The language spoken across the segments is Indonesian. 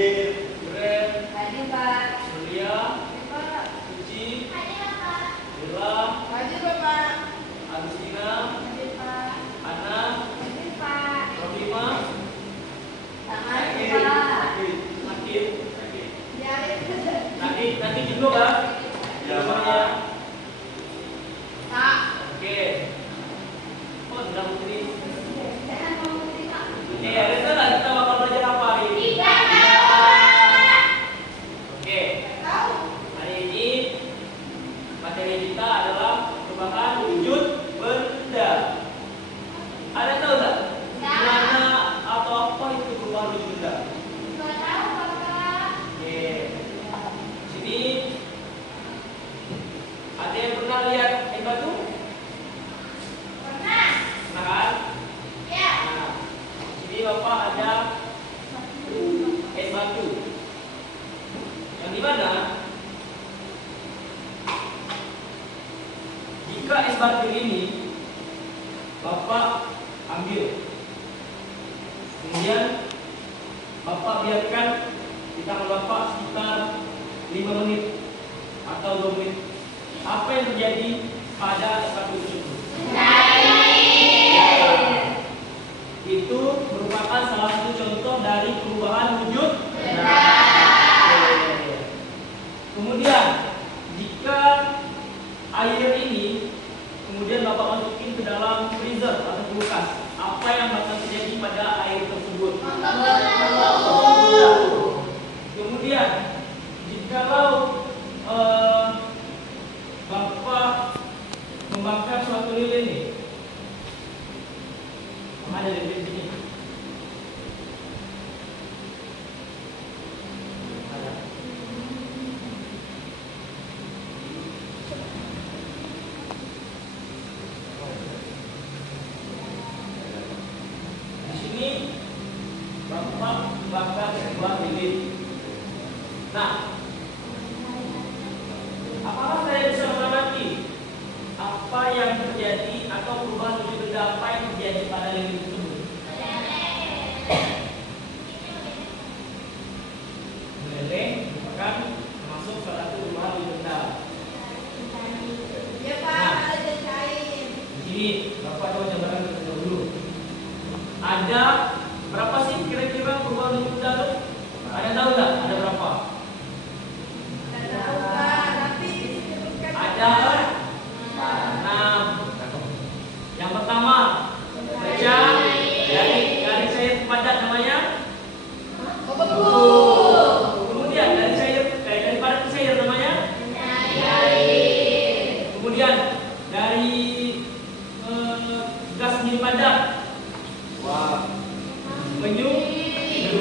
Hadir. Duren. Hadir Pak. Surya. Hadir Pak. Suci. Hadir Pak. Bella. Hadir Bapak. Agustina. Hadir Pak. Ana. Hadir Pak. Rofima. Hadir Pak. Sakit. Hadir. Nanti dulu kan? Ya, Semuanya. Pak. Oke. Oh, sudah putri. Jangan ngomong sih Pak. Ya, kita bakal belajar apa hari ini? Oke. Tahu. Hari ini materi kita adalah perubahan wujud benda. Ada tahu tak? Mana atau apa itu perubahan wujud benda? Nggak tahu Bapak. Oke. Sini ada yang pernah lihat es batu? Pernah. Pernah kan? Ya. Nah, sini Bapak ada es batu. Yang di mana? Jika es batu ini Bapak ambil, kemudian Bapak biarkan di tangan Bapak sekitar 5 menit atau 2 menit. Apa yang terjadi pada es batu tersebut? Itu merupakan salah satu contoh dari perubahan wujud benda. Kemudian jika air ini kemudian Bapak masukin ke dalam freezer atau kulkas, apa yang bakal terjadi pada air tersebut? Kemudian jikalau Bapak membakar suatu lilin nih, ada di sini. Ada. Di sini Bapak bakar sebuah lilin. Nah, apakah saya bisa mengamati apa yang terjadi atau perubahan wujud benda apa yang terjadi pada lilin tersebut? Meleleh merupakan termasuk salah satu perubahan wujud benda. Ya Pak, ada cair. Di sini Bapak coba gambarkan terlebih dahulu. Ada berapa sih kira-kira perubahan wujud benda tuh? Ada tahu nggak? Ada berapa? Nggak tahu Pak, tapi disebutkan. Ada 6. Yang pertama, pecah dari cair padat namanya. Kemudian dari padat ke cair namanya. Kemudian dari gas menjadi padat. Wah. Menyusut.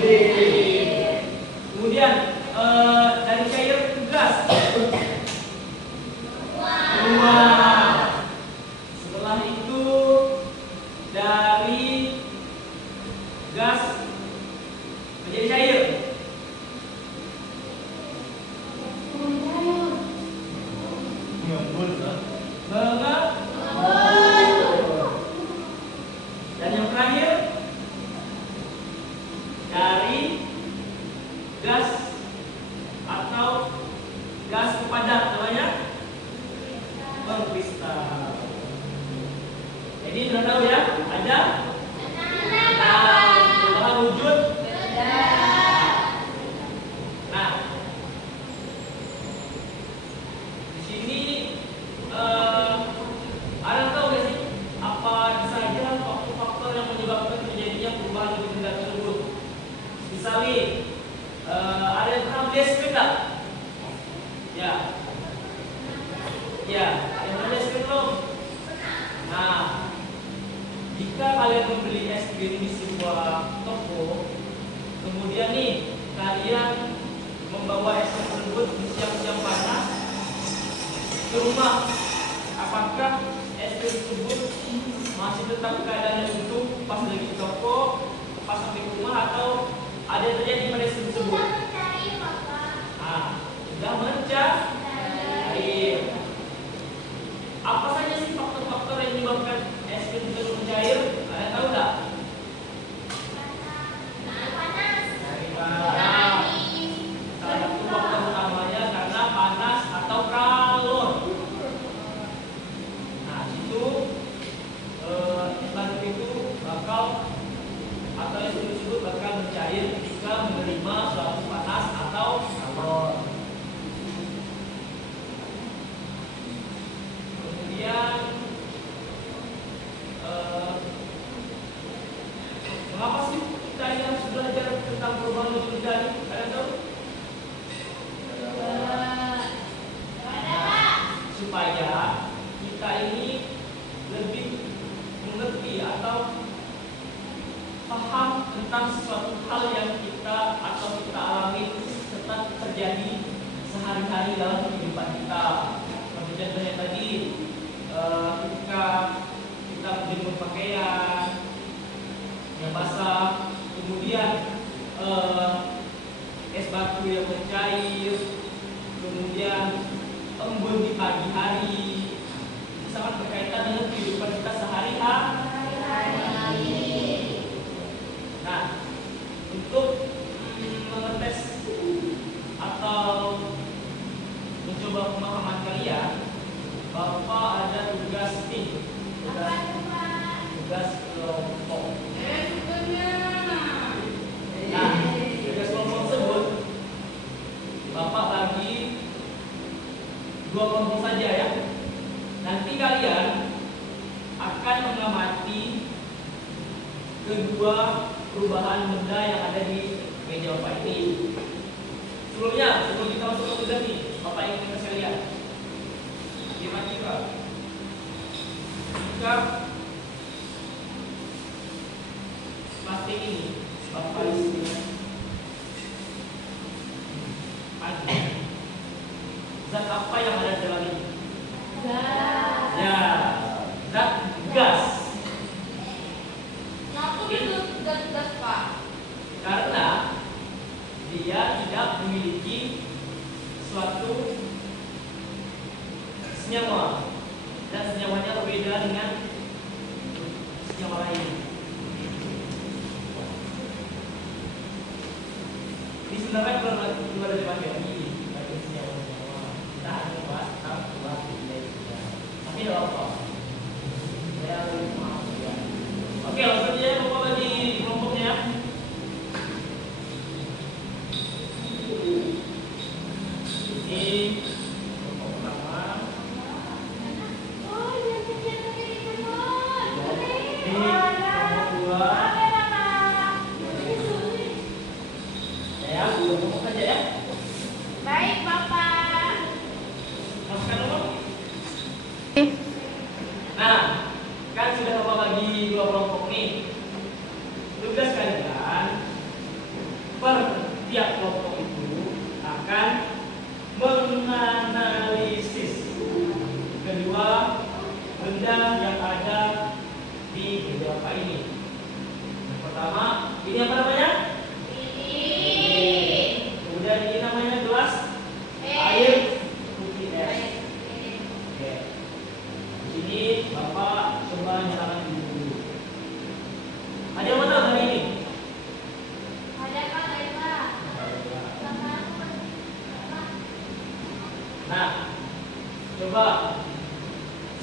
Kemudian dari cair ke gas. Keluar. Setelah itu dari gas menjadi cair. Dan yang terakhir dari gas atau gas padat namanya mengkristal. Jadi sudah tahu ya, ada perubahan wujud. Nah, di sini ada tahu nggak sih apa saja faktor-faktor yang menyebabkan terjadinya perubahan wujud benda tersebut? Misalnya ada yang pernah beli es krim nggak? Ya, ya, yang pernah beli es krim belum? Nah, jika kalian membeli es krim di sebuah toko, kemudian nih kalian membawa es krim tersebut di siang-siang panas ke rumah, apakah es krim tersebut masih tetap keadaannya utuh pas lagi di toko, pas sampai ke rumah, atau ada yang terjadi pada es krim tersebut? Nah, sudah mencair. Apa saja sih faktor-faktor yang menyebabkan es krim tersebut mencair? Kalian tahu nggak? Dari panas. yang mencair, kemudian embun di pagi hari, sangat berkaitan dengan kehidupan kita sehari-hari. Nah, untuk mengetes atau mencoba pemahaman kalian, Bapak ada tugas nih, tugas kelompok. Nah, tugas kelompok tersebut Bapak bagi 2 kelompok saja ya. Nanti kalian akan mengamati kedua perubahan benda yang ada di meja Bapak ini. Sebelum kita masuk ke tugas nih, Bapak ingin kasih lihat. Gimana juga? Jika plastik ini Bapak isi zat apa yang ada di dalam ini? Ya, zat gas. Karena dia tidak memiliki suatu senyawa dan senyawanya berbeda dengan senyawa lain. Ini sebenarnya keluar dari materi bagi senyawa-senyawa. Kita hanya membahas tentang keluar dari tapi tidak apa. Saya lebih maaf ya. Oke, langsung aja Bapak bagi kelompoknya. Ini kelompok pertama. Ini kelompok 2. Ya, 2 kelompok aja ya. Baik, Bapak. Masukkan nomor. Nah, kan sudah Bapak bagi 2 kelompok nih. Tugas kalian per tiap kelompok itu akan menganalisis kedua benda yang ada di meja Bapak ini. Yang pertama, ini apa namanya? Kemudian ini namanya gelas air putih es. Oke. Di sini Bapak coba nyalakan dulu. Ada yang mana hari ini? Nah, coba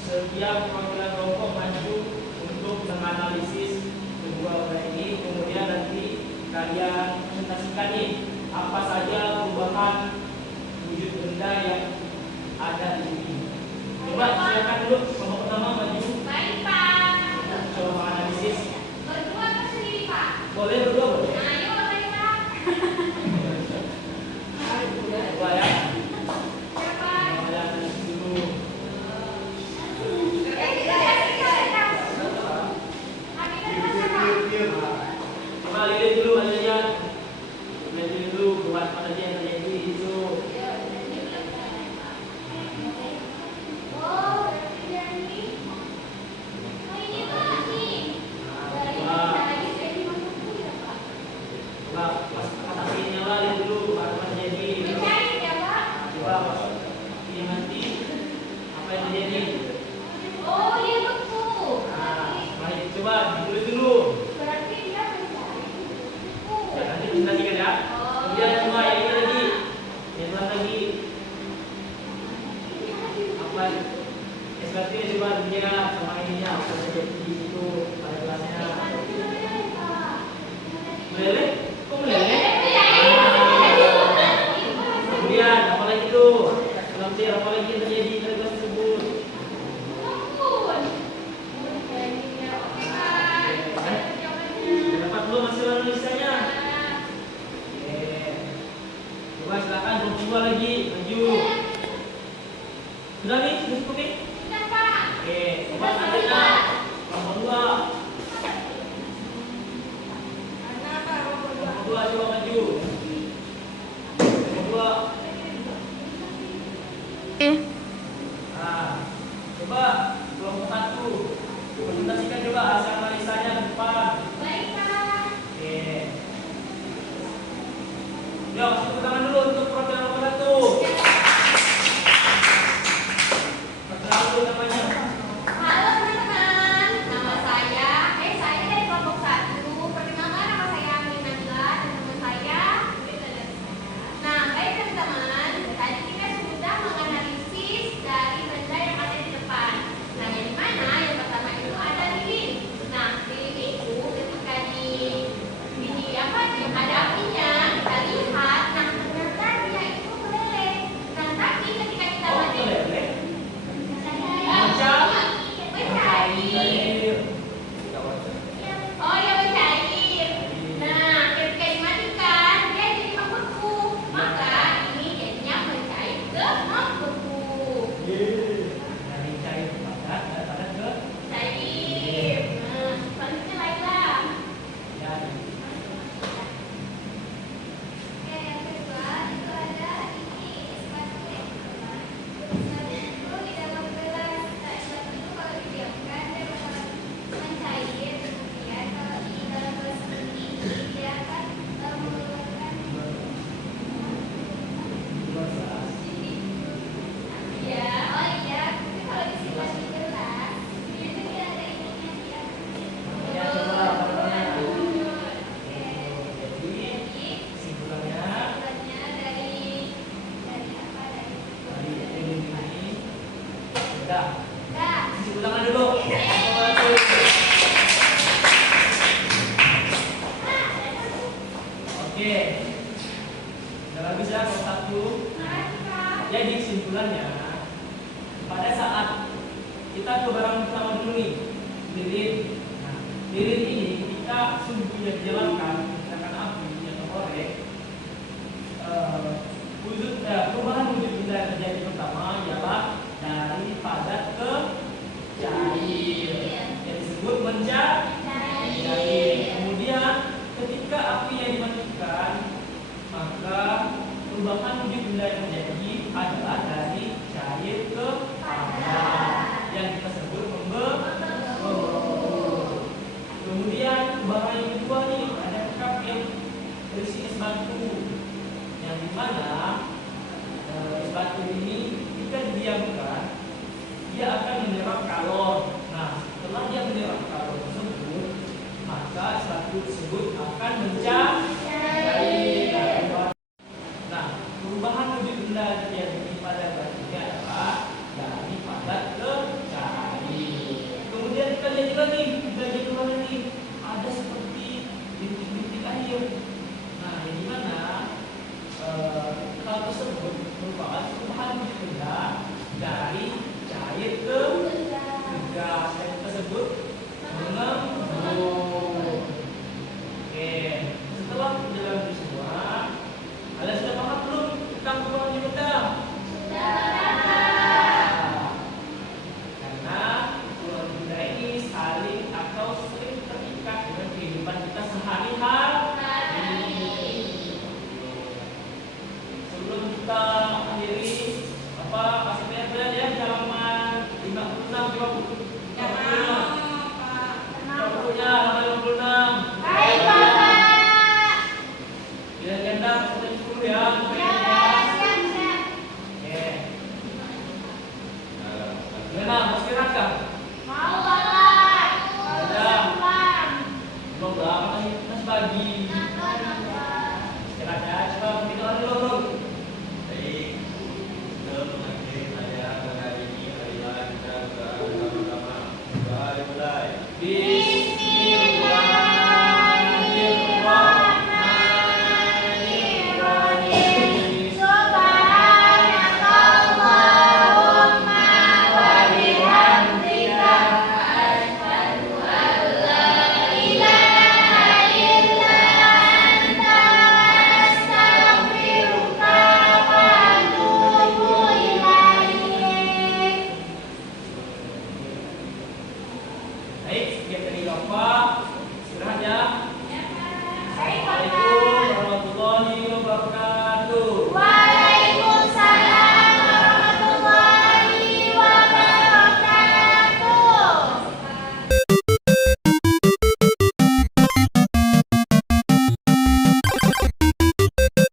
setiap perwakilan kelompok maju untuk menganalisis kedua benda ini, kemudian nanti kalian presentasikan nih apa saja perubahan wujud benda yang ada di sini. Coba silakan dulu kelompok pertama maju. Baik, Pak. Coba menganalisis. Berdua atau sendiri, Pak? Boleh berdua boleh. Ayo, baik, Pak. Coba ya. Siapa? Menganalisis dulu. Coba lihat dulu adanya. Lihat dulu buat mana dia yang terjadi itu. Coba pas atas ini nyala lihat dulu buat mana terjadi. Coba pas ini nanti apa yang terjadi. Nah, baik coba ditulis dulu. Ya, nanti presentasikan ya. Kemudian coba yang ini lagi. Yang lagi. Apa? Seperti ini coba dilihat sama ininya. Apa saja di situ pada kelasnya. Meleleh? Kok meleleh? Kemudian apa lagi tuh? Nanti apa lagi yang terjadi pada kelas tersebut? Dapat belum hasil analisanya? Oke. Coba silakan berdua lagi maju. Sudah nih, sudah cukup nih? Oke, coba selanjutnya kelompok 2. Kelompok 2 coba maju. Kelompok 2. Nah, coba kelompok 1 presentasikan coba hasil analisanya ke depan. Oke. Ya, masuk ke tangan dulu Nggak bisa kalau satu. Makasih, Pak. Jadi kesimpulannya, pada saat kita ke barang pertama dulu nih, lilin. Nah, lilin ini ketika sumbunya dijalankan, misalkan api atau korek, perubahan wujud benda yang terjadi pertama ialah dari padat ke cair, yang disebut mencair. Kemudian ketika apinya dimatikan, maka perubahan wujud benda yang terjadi adalah dari cair ke padat, yang kita sebut membeku. Kemudian bahan yang kedua nih, ada cup yang berisi es batu, yang dimana es batu ini jika didiamkan dia akan menyerap kalor. Nah, setelah dia menyerap kalor tersebut, maka es batu tersebut akan mencair. Nah, perubahan wujud benda yang terjadi pada batu ini adalah dari padat ke cair. Kemudian kita lihat juga nih, bagian luar ini ada seperti bintik-bintik air. Nah, yang dimana hal tersebut merupakan perubahan wujud benda dari cair ke gas, yang kita sebut mengembun. Oke, setelah penjelasan ini semua, kalian sudah paham belum tentang perubahan wujud benda? Karena perubahan wujud benda ini saling atau sering terikat dengan kehidupan kita sehari-hari. Sebelum kita akhiri, kasih lihat ya di halaman 56, 50. Bukunya halaman 56. Baik, Bapak. Agenda sampai 10 ya. Ya, Pak. Siap, siap. Oke. Gimana? Mau istirahat kah? Mau, Bapak. Ya. Pulang. Belum lah, masih pagi. Nonton, Bapak. Istirahat ya. Coba kita dulu. Baik, sebelum mengakhiri pelajaran pada hari ini, marilah kita berdoa bersama-sama. Doa dimulai. Bismillahirrahmanirrahim. Subhanakallahumma wa bihamdika asyhadu an la ilaha illa anta astaghfiruka wa atubu ilaik. Baik, sekian dari Bapak.